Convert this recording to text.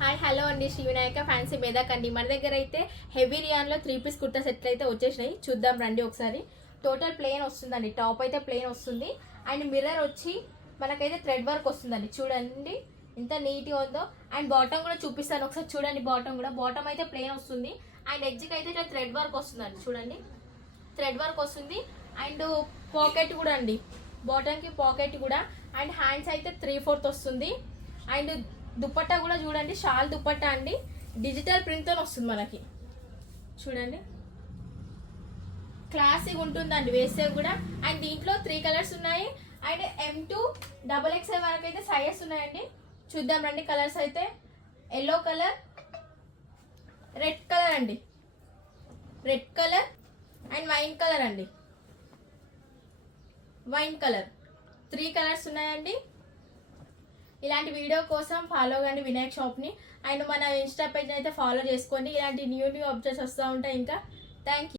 Hi hello అండి, Shri Vinayaka fancy Medak అండి. మన దగ్గర అయితే హెవీ రియాన్లో 3 పీస్ కుర్తా సెట్లు అయితే వచ్చేసినాయి. చూద్దాం రండి ఒకసారి. టోటల్ ప్లెయిన్ వస్తుందండి, టాప్ అయితే ప్లెయిన్ వస్తుంది. అండ్ మిర్రర్ వచ్చి మనకైతే థ్రెడ్ వర్క్ వస్తుందండి. చూడండి ఎంత నీట్గా ఉందో. అండ్ బాటమ్ కూడా చూపిస్తాను ఒకసారి చూడండి. బాటమ్ అయితే ప్లెయిన్ వస్తుంది. అండ్ ఎడ్జ్కి అయితే ఇట్లా థ్రెడ్ వర్క్ వస్తుందండి. చూడండి థ్రెడ్ వర్క్ వస్తుంది. అండ్ పాకెట్ కూడా అండి, బాటమ్కి పాకెట్ కూడా. అండ్ హ్యాండ్స్ అయితే 3/4 వస్తుంది. అండ్ దుపట్టా కూడా చూడండి, షాల్ దుపట్టా అండి, డిజిటల్ ప్రింట్తో వస్తుంది మనకి. చూడండి క్లాసిక్ ఉంటుందండి వేస్తే కూడా. అండ్ దీంట్లో 3 కలర్స్ ఉన్నాయి. అండ్ M2 XXL వరకు అయితే సైజెస్ ఉన్నాయండి. చూద్దాం రండి. కలర్స్ అయితే ఎల్లో కలర్, రెడ్ కలర్ అండి, red colour and wine colour అండి, వైన్ కలర్. 3 కలర్స్ ఉన్నాయండి. ఇలాంటి వీడియో కోసం ఫాలో కండి వినాయక్ షాప్ని. అండ్ మన ఇన్స్టా పేజ్ అయితే ఫాలో చేసుకోండి. ఇలాంటి న్యూ అప్డేట్స్ వస్తూ ఉంటాయి ఇంకా. Thank you.